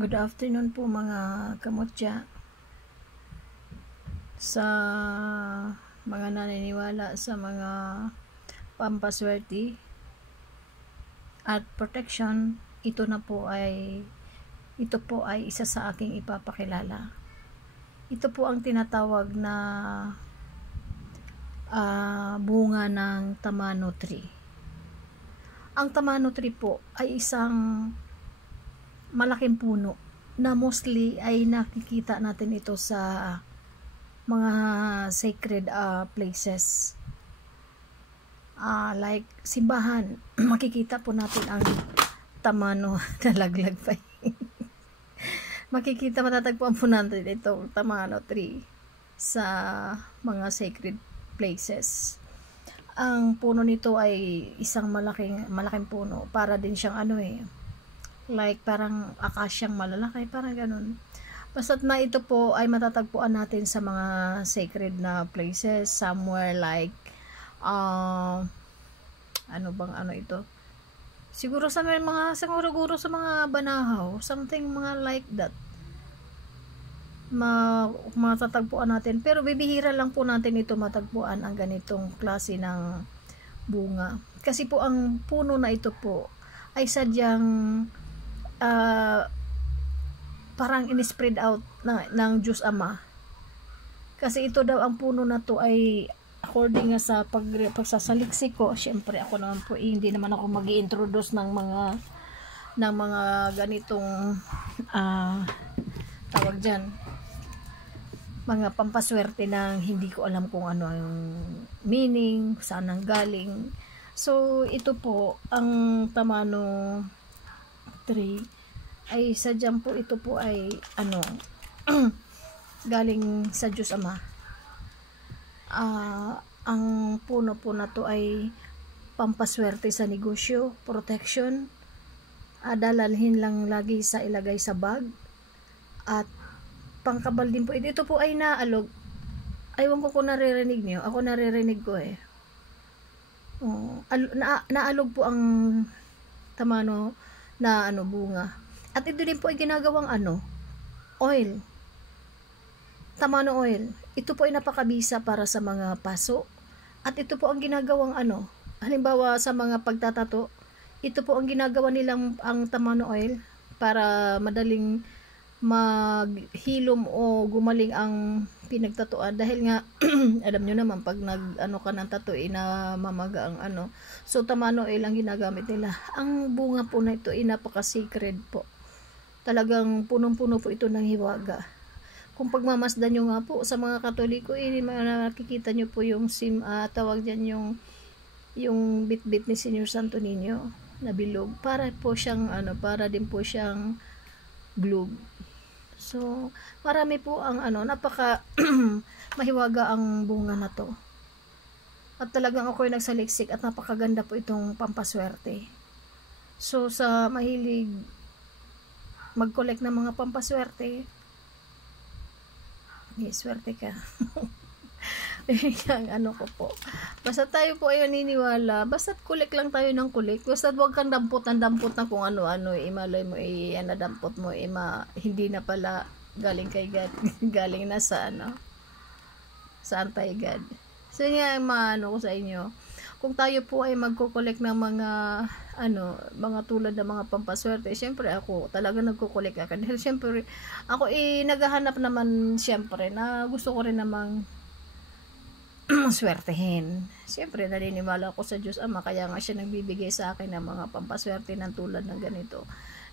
Good afternoon po mga kamutya. Sa mga naniniwala sa mga pampaswerte at protection, ito po ay isa sa aking ipapakilala. Ito po ang tinatawag na bunga ng tamano tree. Ang tamano tree po ay isang malaking puno na mostly ay nakikita natin ito sa mga sacred places, like simbahan. Makikita po natin ang tamano. Nalaglag pa makikita, matatagpuan po natin itong tamano tree sa mga sacred places. Ang puno nito ay isang malaking puno, para din siyang like parang akasyang malalaki, parang ganun. Basta't na ito po ay matatagpuan natin sa mga sacred na places, somewhere like ito, siguro sa mga siguro sa mga banahaw, something mga like that, matatagpuan natin. Pero bibihira lang po natin ito matagpuan ang ganitong klase ng bunga, kasi po ang puno na ito po ay sadyang parang in-spread out ng Diyos Ama. Kasi ito daw, ang puno na to ay according nga sa pagsasaliksik ko, syempre ako naman po hindi naman ako mag-i-introduce ng mga ganitong tawag dyan, mga pampaswerte na hindi ko alam kung ano ang meaning, saan ang galing. So ito po, ang tamano tree ay sadyang po ito po ay galing sa Diyos Ama. Ang puno po na to ay pampaswerte sa negosyo, protection, dalalhin lang lagi sa ilagay sa bag, at pangkabal din po. Ito po ay naalog. Aywan ko kung naririnig niyo, ako naririnig ko naalog po ang tamano na bunga. At ito din po ay ginagawang oil, tamano oil. Ito po ay napakabisa para sa mga paso. At ito po ang ginagawang halimbawa sa mga pagtatato, ito po ang ginagawa nilang ang tamano oil para madaling maghilom o gumaling ang pinagtatuan, dahil nga alam nyo naman pag ka ng tattoo na mamaga ang so tamano oil ang ginagamit nila. Ang bunga po na ito ay napaka-sacred po, talagang punong-puno po ito ng hiwaga. Kung pagmamasdan nyo nga po sa mga Katoliko, nakikita nyo po yung tawag dyan yung bit-bit ni Senior Santo Niño na bilog, para po siyang para din po siyang globe. So marami po ang napaka mahiwaga ang bunga na to, at talagang ako'y nagsaliksik, at napakaganda po itong pampaswerte. So sa mahilig mag-collect ng mga pampaswerte, swerte ka. Yung ko po, basta tayo po ay naniniwala, basta collect lang tayo ng collect, basta wag kang dampot na kung ano-ano, imalay mo nadampot mo, hindi na pala galing kay God, galing na sa sa anti-God. So nga, ko sa inyo, kung tayo po ay magko-collect ng mga tulad ng mga pampaswerte, syempre ako talaga nagko-collect ako, dahil syempre ako naghahanap naman syempre na gusto ko rin namang swertehin. Siyempre naniniwala ako sa Diyos Ama, kaya nga siya nagbibigay sa akin ng mga pampaswerte ng tulad ng ganito.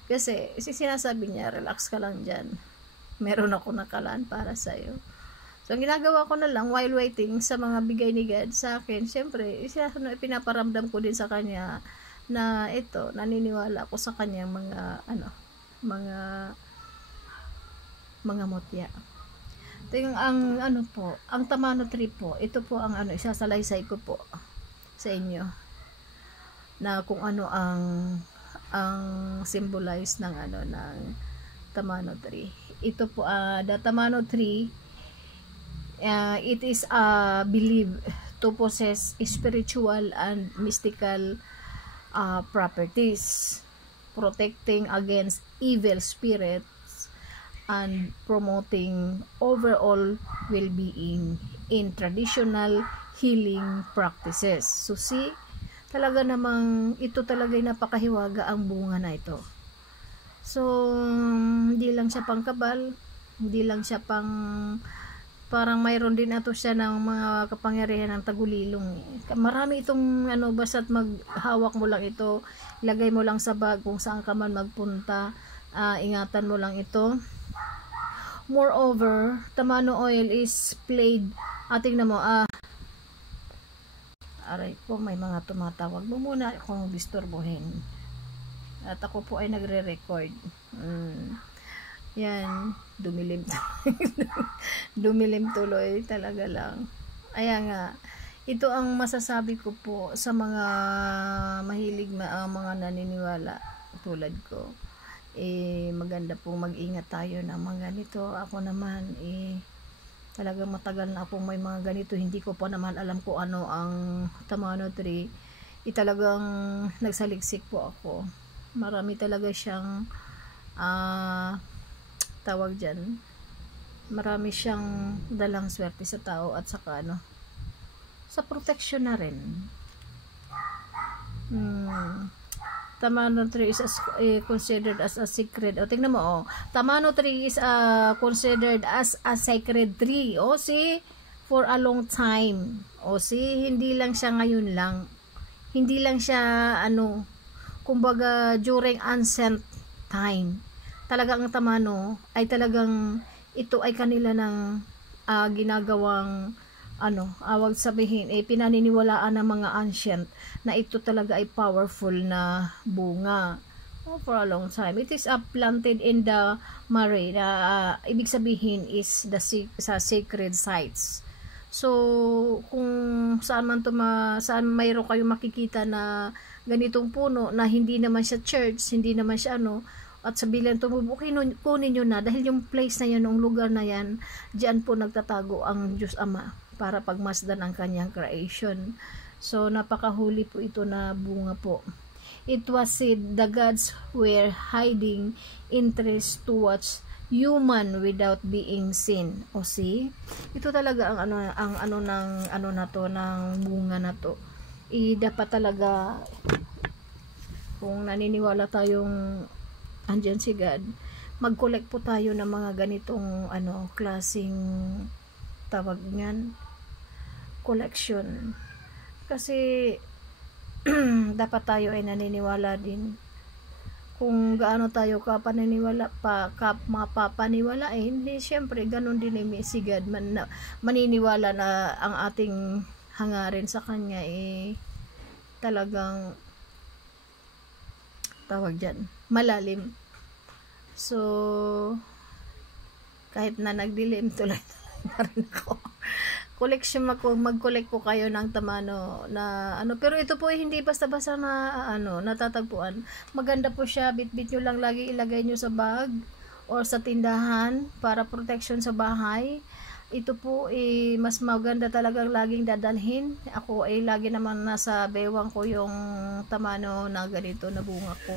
Kasi sinasabi niya, relax ka lang dyan, meron ako nakalaan para sa'yo. So ang ginagawa ko na lang while waiting sa mga bigay ni God sa akin, siyempre pinaparamdam ko din sa kanya na ito, naniniwala ako sa kanyang mga mutya. Ito ang tamano tree po. Ito po ang isasalaysay ko po sa inyo na kung ano ang symbolize ng tamano tree. Ito po the tamano tree, it is believed to possess spiritual and mystical properties, protecting against evil spirit and promoting overall well-being in traditional healing practices. So see, talaga namang ito talaga yung napakahiwaga ang bunga na ito. So hindi lang siya pangkabal, hindi lang siya parang mayroon din ato siya ng mga kapangyarihan ng tagulilong. Marami itong basta't maghawak mo lang ito, ilagay mo lang sa bag kung saan ka man magpunta, ingatan mo lang ito. Moreover, tamano oil is played, tingnan mo, aray po, may mga tumatawag. Mo muna akong disturbuhin. At ako po ay nagre-record. Yan, dumilim dumilim tuloy talaga lang. Ayan nga, ito ang masasabi ko po sa mga mahilig mga naniniwala tulad ko. Maganda po mag-ingat tayo ng mga ganito. Ako naman talagang matagal na akong may mga ganito, hindi ko pa naman alam kung ano ang tamano tree. Talagang nagsaliksik po ako. Marami talaga siyang tawag dyan, marami siyang dalang swerte sa tao at saka sa protection na rin. Tamano tree is considered as a sacred. Tingnan mo, tamano tree is considered as a sacred tree. See, for a long time. See, hindi lang siya ngayon lang. Hindi lang siya kumbaga during ancient time. Talagang ang tamano ay talagang ito ay kanila ng ginagawang awag sabihin, pinaniniwalaan ng mga ancient na ito talaga ay powerful na bunga. For a long time. It is planted in the mare. Ibig sabihin is sa sacred sites. So, kung saan saan mayroon kayo makikita na ganitong puno na hindi naman siya church, hindi naman siya at sabihin tumubo, kunin nyo na dahil yung place na yan, yung lugar na yan, diyan po nagtatago ang Diyos Ama para pagmasdan ang kanyang creation. So napakahuli po ito na bunga po. It was said the gods were hiding interest towards human without being seen. See, ito talaga ang ng bunga na to. Dapat talaga kung naniniwala tayong andyan si God, mag-collect po tayo ng mga ganitong klaseng tawag niyan, collection. Kasi dapat tayo ay naniniwala din. Kung gaano tayo mapapaniwalain, hindi syempre ganun din si God maniniwala na ang ating hangarin sa kanya talagang tawag dyan, malalim. So kahit na nagdilim tuloy na rin ako. Mag-collect po kayo ng tamano na pero ito po hindi basta-basta na natatagpuan. Maganda po siya, bit-bit nyo lang lagi, ilagay nyo sa bag or sa tindahan para protection sa bahay. Ito po mas maganda talagang laging dadalhin. Ako lagi naman nasa bewang ko yung tamano na ganito na bunga ko.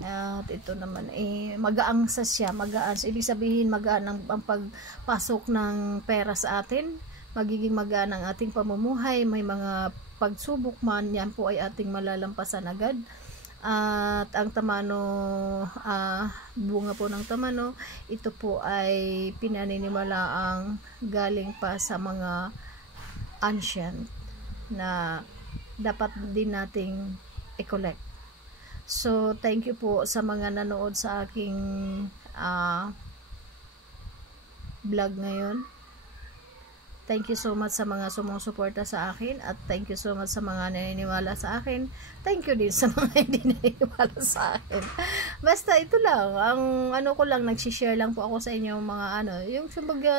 At ito naman magaan siya, magaan. So, ibig sabihin magaan ang pagpasok ng pera sa atin. Magiging magaan ang ating pamumuhay. May mga pagsubok man, yan po ay ating malalampasan agad. At ang tamano, bunga po ng tamano, ito po ay pinaniniwalaang galing pa sa mga ancient na dapat din nating i-collect. So, thank you po sa mga nanood sa aking vlog ngayon. Thank you so much sa mga sumusuporta sa akin at thank you so much sa mga naniniwala sa akin. Thank you din sa mga hindi naniniwala sa akin. Basta ito lang, ang ko lang, nagsishare lang po ako sa inyo mga yung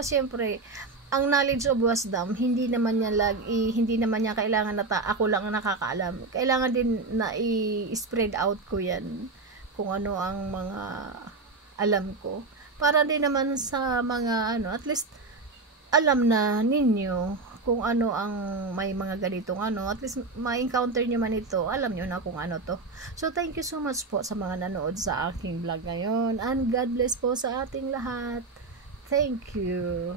siyempre, ang knowledge of wisdom, hindi naman niya kailangan na ako lang ang nakakaalam. Kailangan din na i-spread out ko yan kung ano ang mga alam ko. Para din naman sa mga at least alam na ninyo kung ano ang may mga ganitong ano, at least ma-encounter nyo man ito, alam nyo na kung ano to. So thank you so much po sa mga nanood sa aking vlog ngayon, and God bless po sa ating lahat. Thank you.